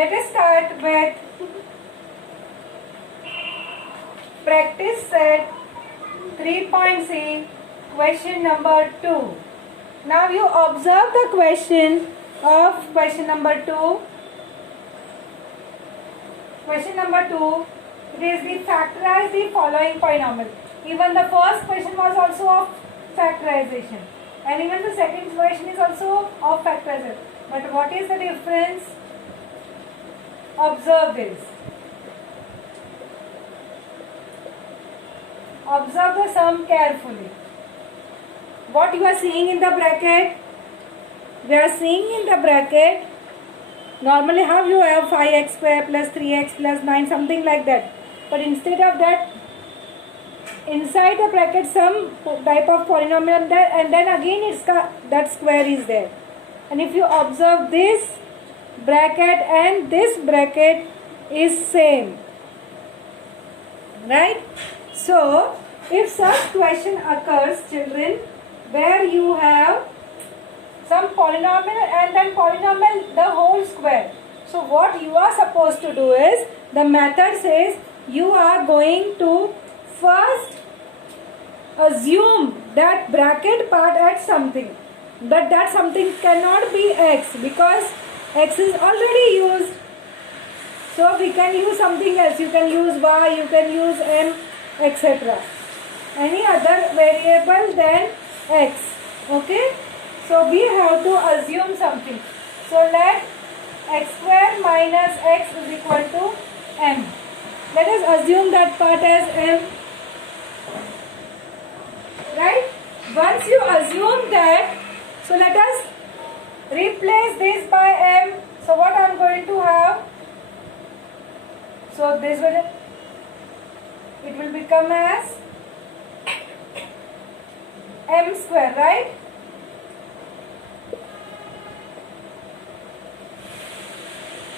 let us start with practice set 3.c question number 2. Now you observe the question of question number 2. Question number 2, it is the factorize the following polynomial. Even the first question was also of factorization, and even the second question is also of factorization. But what is the difference? Observe this. Observe the sum carefully. What you are seeing in the bracket? We are seeing in the bracket, normally how you have 5x square plus 3x plus 9, something like that. But instead of that, inside the bracket some type of polynomial there, and then again it's that square is there. And if you observe this bracket and this bracket is same, right? So if such question occurs, children, where you have some polynomial and then polynomial the whole square, so what you are supposed to do is, the method says you are going to first assume that bracket part at something, but that something cannot be x because x is already used. So we can use something else. You can use y, you can use m, etc. Any other variable than x. Okay? So we have to assume something. So let x square minus x is equal to m. Let us assume that part as m. Right? Once you assume that, so let us replace this by m. So what I am going to have? So this will, it will become as m square, right?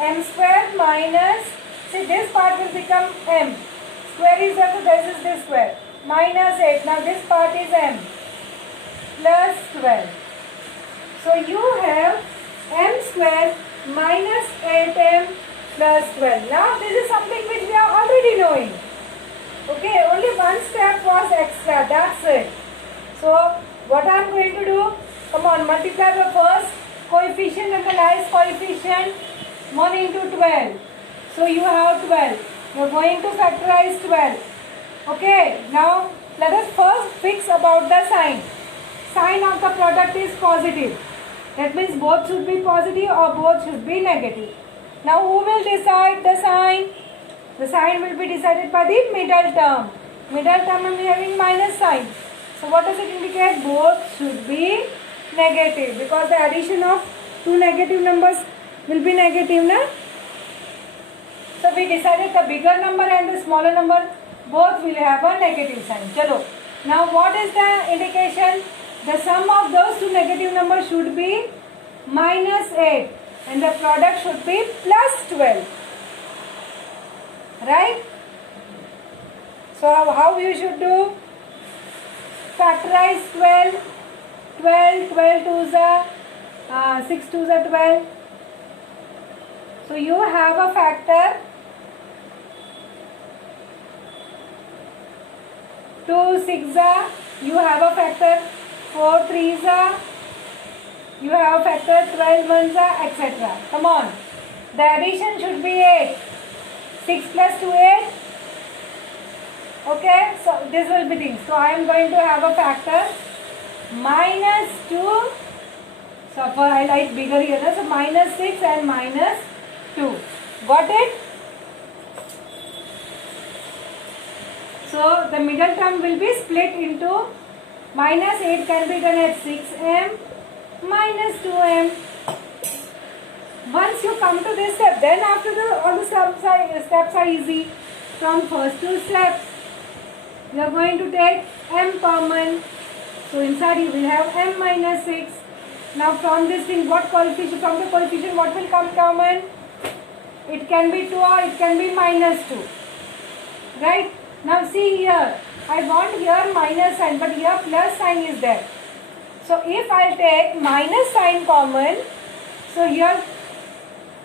M square minus, see this part will become m. Square is equal to this is this square. Minus 8. Now this part is m. Plus 12. So you have m square minus 8m plus 12. Now this is something which we are already knowing. Okay, only one step was extra. That's it. So what I am going to do? Come on, multiply the first coefficient and the last coefficient. 1 into 12. So you have 12. You are going to factorize 12. Okay. Now let us first fix about the sign. Sign of the product is positive. That means both should be positive or both should be negative. Now who will decide the sign? The sign will be decided by the middle term. Middle term we are having minus sign. So what does it indicate? Both should be negative, because the addition of two negative numbers will be negative, na? So we decided the bigger number and the smaller number both will have a negative sign. Chalo. Now what is the indication? The sum of those two negative numbers should be minus 8 and the product should be plus 12. Right? So how you should do? Factorize 12. 12 2s are 6 2s are 12. So you have a factor 2 6s are, you have a factor 4 3s are, you have a factor 12 1s are, etc. Come on. The addition should be 8. 6 plus 2 8. Okay, so this will be things. So I am going to have a factor minus 2. So for I write bigger here. So minus 6 and minus 2. Got it? So the middle term will be split into minus 8 can be done as 6m minus 2m. Once you come to this step, then after all the steps are easy. From first two steps, you are going to take m common. So inside you will have m minus 6. Now from this thing, what coefficient? From the coefficient, what will come common? It can be 2 or it can be minus 2. Right? Now see here, I want here minus sign, but here plus sign is there. So if I take minus sign common, so here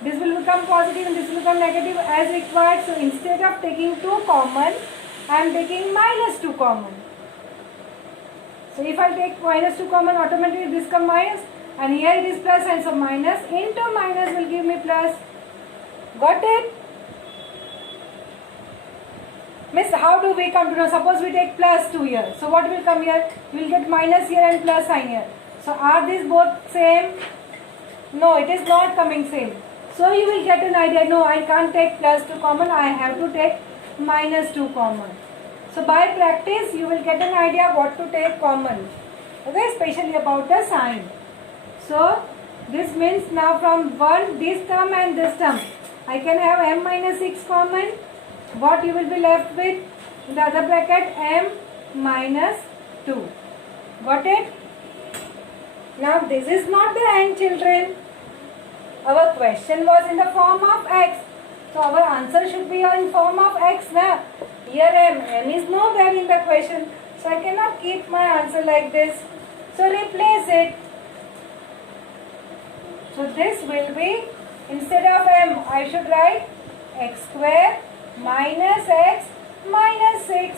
This will become positive and this will become negative as required. So instead of taking 2 common, I am taking minus 2 common. So if I take minus 2 common, automatically this comes minus, and here it is plus, and so minus into minus will give me plus. Got it? Miss, how do we come to know? Suppose we take plus 2 here. So what will come here? We will get minus here and plus sign here. So are these both same? No, it is not coming same. So you will get an idea. No, I can't take plus 2 common. I have to take minus 2 common. So by practice, you will get an idea what to take common. Okay, especially about the sign. So this means now from this term and this term, I can have m minus 6 common. What you will be left with? In the other bracket, m minus 2. Got it? Now this is not the end, children. Our question was in the form of x. So our answer should be in form of x now. Here m is nowhere in the question. So I cannot keep my answer like this. So replace it. So this will be, instead of m, I should write x square minus x minus 6.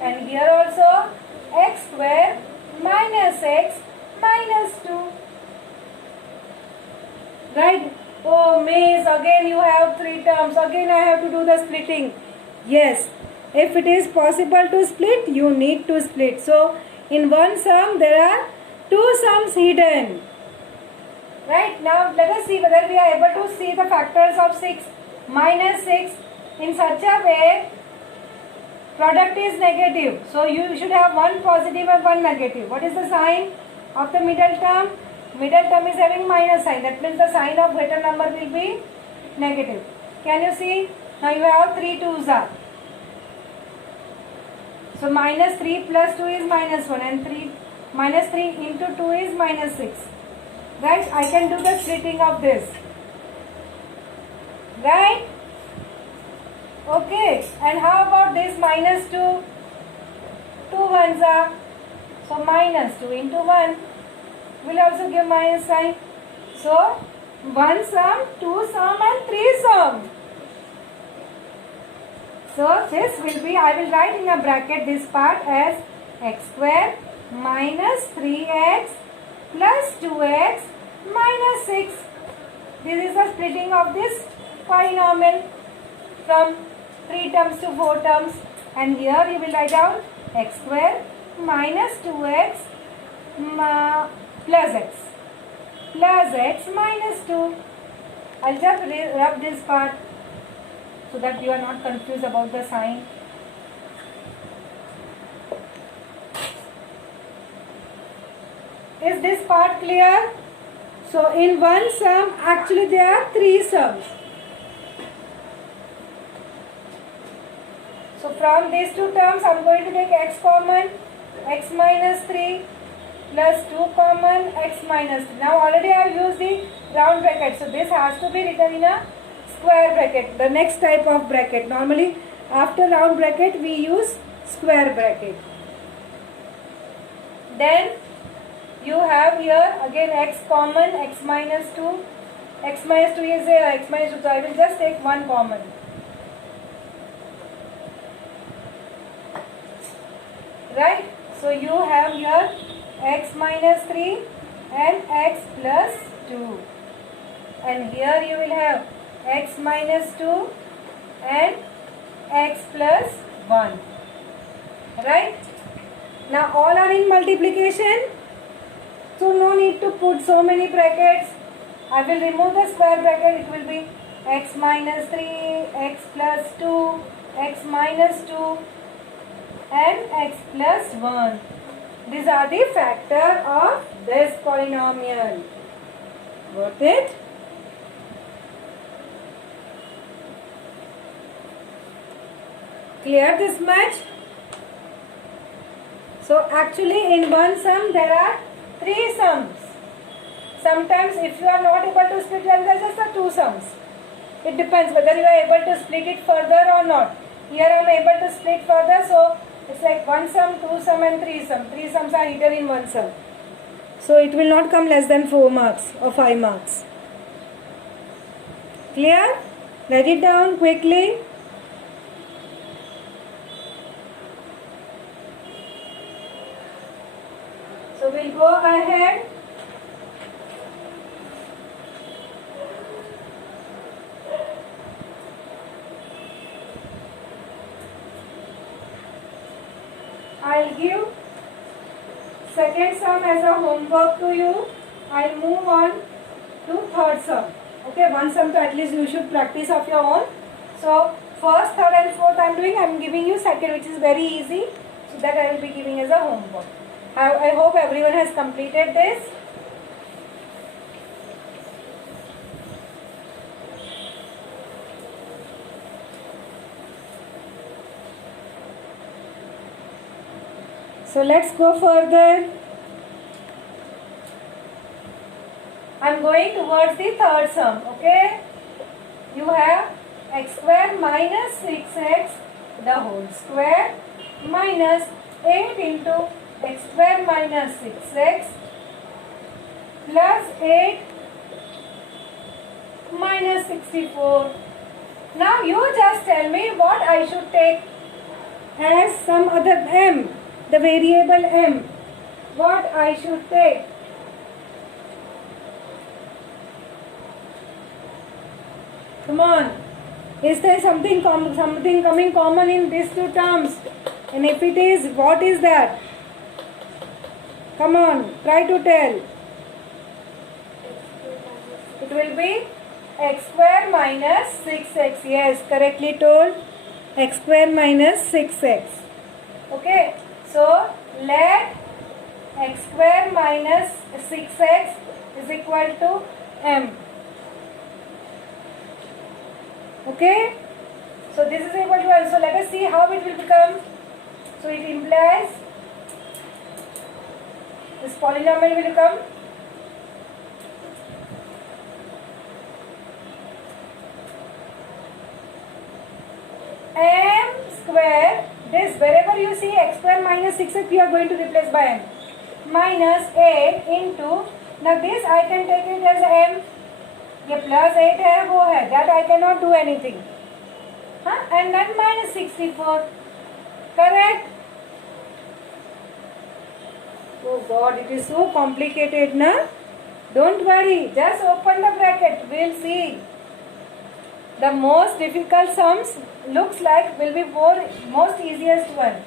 And here also x square minus x minus 2. Right? Oh, miss, again you have 3 terms. Again I have to do the splitting. Yes, if it is possible to split, you need to split. So in one sum there are 2 sums hidden. Right? Now let us see whether we are able to see the factors of 6 minus 6 in such a way product is negative. So you should have one positive and one negative. What is the sign of the middle term? Middle term is having minus sign. That means the sign of greater number will be negative. Can you see? Now you have 3 2's are. So minus 3 plus 2 is minus 1, and minus 3 into 2 is minus 6. Right? I can do the splitting of this. Right? Okay. And how about this minus 2? 2 1's are. So minus 2 into 1 will also give minus sign. So 1 sum, 2 sum and 3 sum. So this will be, I will write in a bracket this part as x square minus 3x plus 2x minus 6. This is the splitting of this polynomial from 3 terms to 4 terms. And here you will write down x square minus 2x plus x minus 2. I'll just rub this part so that you are not confused about the sign. Is this part clear? So in one sum, actually there are 3 sums. So from these 2 terms, I am going to take x common, x minus 3 plus 2 common, x minus 3. Now already I have used the round bracket. So this has to be written in a square bracket, the next type of bracket. Normally after round bracket we use square bracket. Then you have here again x common, x minus 2. X minus 2 is here, x minus 2. So I will just take 1 common. Right? So you have here x minus 3 and x plus 2. And here you will have x minus 2 and x plus 1. Right? Now all are in multiplication. So no need to put so many brackets. I will remove the square bracket. It will be x minus 3, x plus 2, x minus 2 and x plus 1. These are the factor of this polynomial. Got it? Clear this much? So actually in one sum there are 3 sums. Sometimes if you are not able to split, then there are just 2 sums. It depends whether you are able to split it further or not. Here I am able to split further, so it's like 1 sum, 2 sum and 3 sum. 3 sums are hidden in 1 sum. So it will not come less than 4 marks or 5 marks. Clear? Write it down quickly. So we'll go ahead. I'll give second sum as a homework to you. I'll move on to third sum. Okay, one sum to at least you should practice of your own. So first, third and fourth I'm giving you second, which is very easy. So that I will be giving as a homework. I hope everyone has completed this. So let's go further. I'm going towards the third sum. Okay. You have x square minus 6x the whole square minus 8 into x square minus 6x plus 8 minus 64. Now you just tell me what I should take as some other m, the variable m. What I should take. Come on. Is there something coming common in these two terms? And if it is, what is that? Come on, try to tell. It will be x square minus 6x. Yes, correctly told. X square minus 6x. Okay, so let x square minus 6x is equal to m. Okay, so this is equal to m. So let us see how it will become. So it implies this polynomial will become m square. This wherever you see x square minus 6x, you are going to replace by m minus 8 into. Now this I can take it as m. ये plus 8 है वो है, that I cannot do anything. And then minus 64. Correct? Oh God, it is so complicated, na? Don't worry, just open the bracket. We'll see. The most difficult sums looks like will be most easiest one.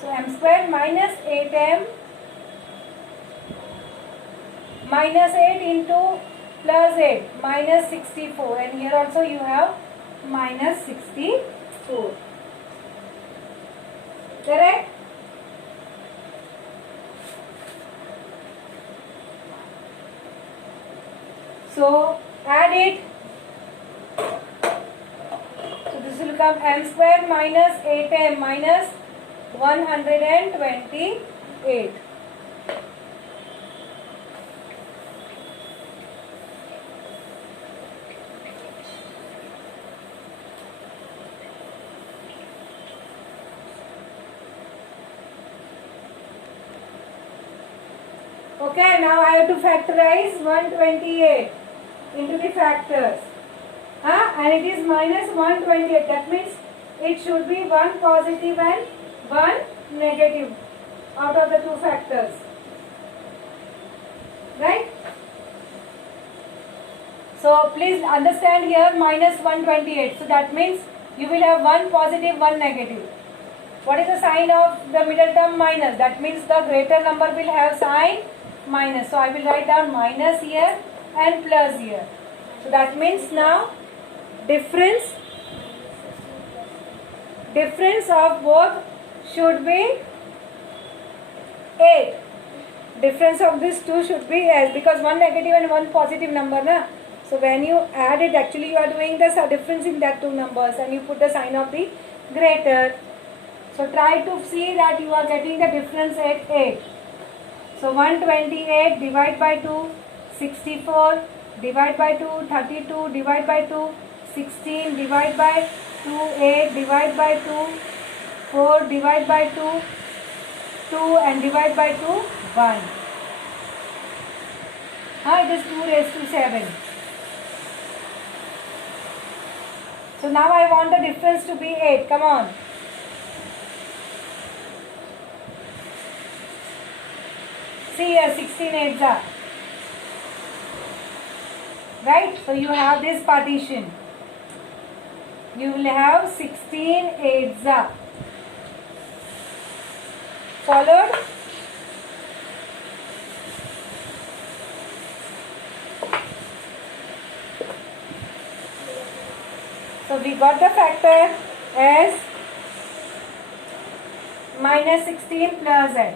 So m square minus 8m minus 8 into plus 8 minus 64, and here also you have minus 64. Correct? So add it. So this will become m square minus 8m minus 128. Okay, now I have to factorize 128 into the factors. And it is minus 128. That means it should be one positive and one negative out of the two factors. Right? So please understand here minus 128. So that means you will have one positive, one negative. What is the sign of the middle term? Minus. That means the greater number will have sign minus. So I will write down minus here and plus here. So that means now difference of both should be 8. Difference of these two should be 8 because one negative and one positive number, na? So when you add it, actually you are doing the difference in that two numbers and you put the sign of the greater. So try to see that you are getting the difference at 8. So 128 divide by 2, 64 divide by 2, 32 divide by 2, 16 divide by 2, 8 divide by 2, 4 divide by 2, 2 and divide by 2, 1. It is 2 raised to 7. So now I want the difference to be 8. Come on. See here, 16 8s are. Right? So you have this partition. You will have 16 8s are. Followed? So we got the factor as minus 16 plus n.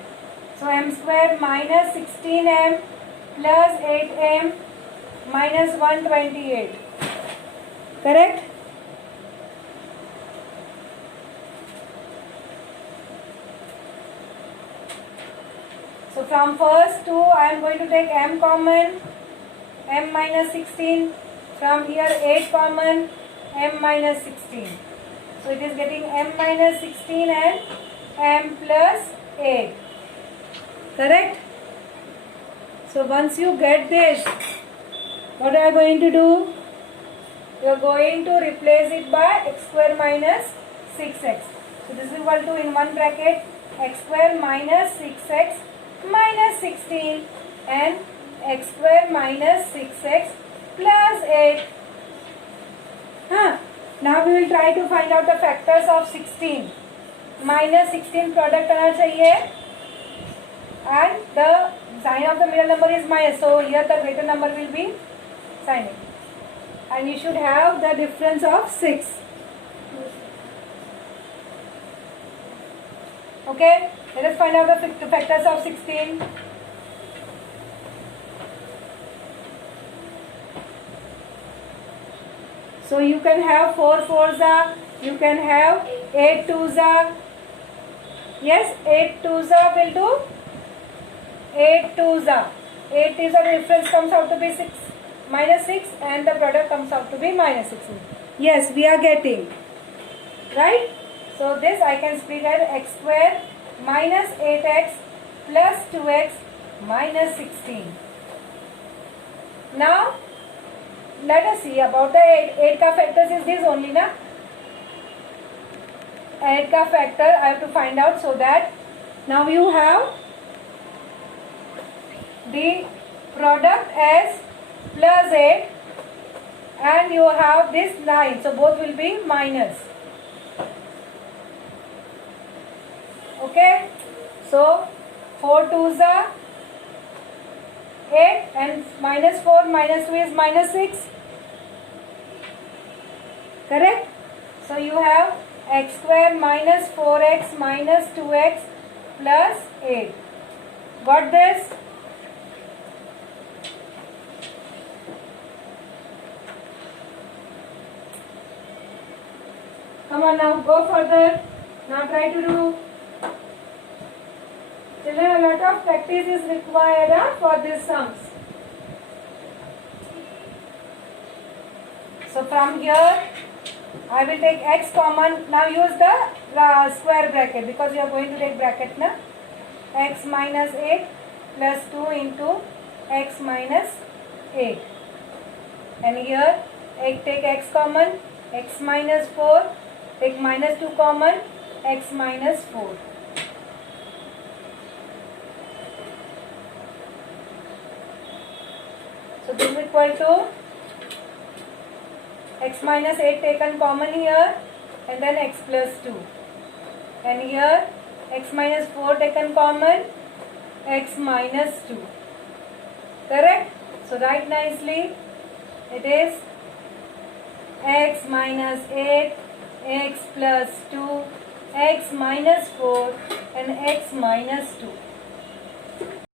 So m square minus 16m plus 8m minus 128. Correct? So from first two I am going to take m common, m minus 16. From here 8 common, m minus 16. So it is getting m minus 16 and m plus 8. Correct? So once you get this, what are you going to do? You are going to replace it by x square minus 6x. So this is equal to, in one bracket, x square minus 6x minus 16 and x square minus 6x plus 8. Now we will try to find out the factors of 16. Minus 16 product आना चाहिए. And the sign of the middle number is minus. So here the greater number will be signing. And you should have the difference of 6. Okay? Let us find out the factors of 16. So you can have 4 4s are, you can have 8 2s are. Yes, 8 2s are will do. 8 2s are. 8 is the difference comes out to be 6 minus 6 and the product comes out to be minus 6. Yes, we are getting. Right? So this I can split as x square minus 8x plus 2x minus 16. Now let us see about the 8. 8 ka factors is this only, na? 8 ka factor I have to find out, so that now you have the product as plus 8 and you have this 9. So both will be minus. Okay. So 4 2s are 8 and minus 4 minus 2 is minus 6. Correct? So you have x square minus 4x minus 2x plus 8. Got this? Come on now, go further. Now try to do. Children, a lot of practice is required for these sums. So from here, I will take x common. Now use the square bracket because you are going to take bracket na. X minus 8 plus 2 into x minus 8. And here, take x common, x minus 4, take minus 2 common, x minus 4. So this is equal to x minus 8 taken common here and then x plus 2. And here x minus 4 taken common, x minus 2. Correct? So write nicely. It is x minus 8, x plus 2, x minus 4 and x minus 2.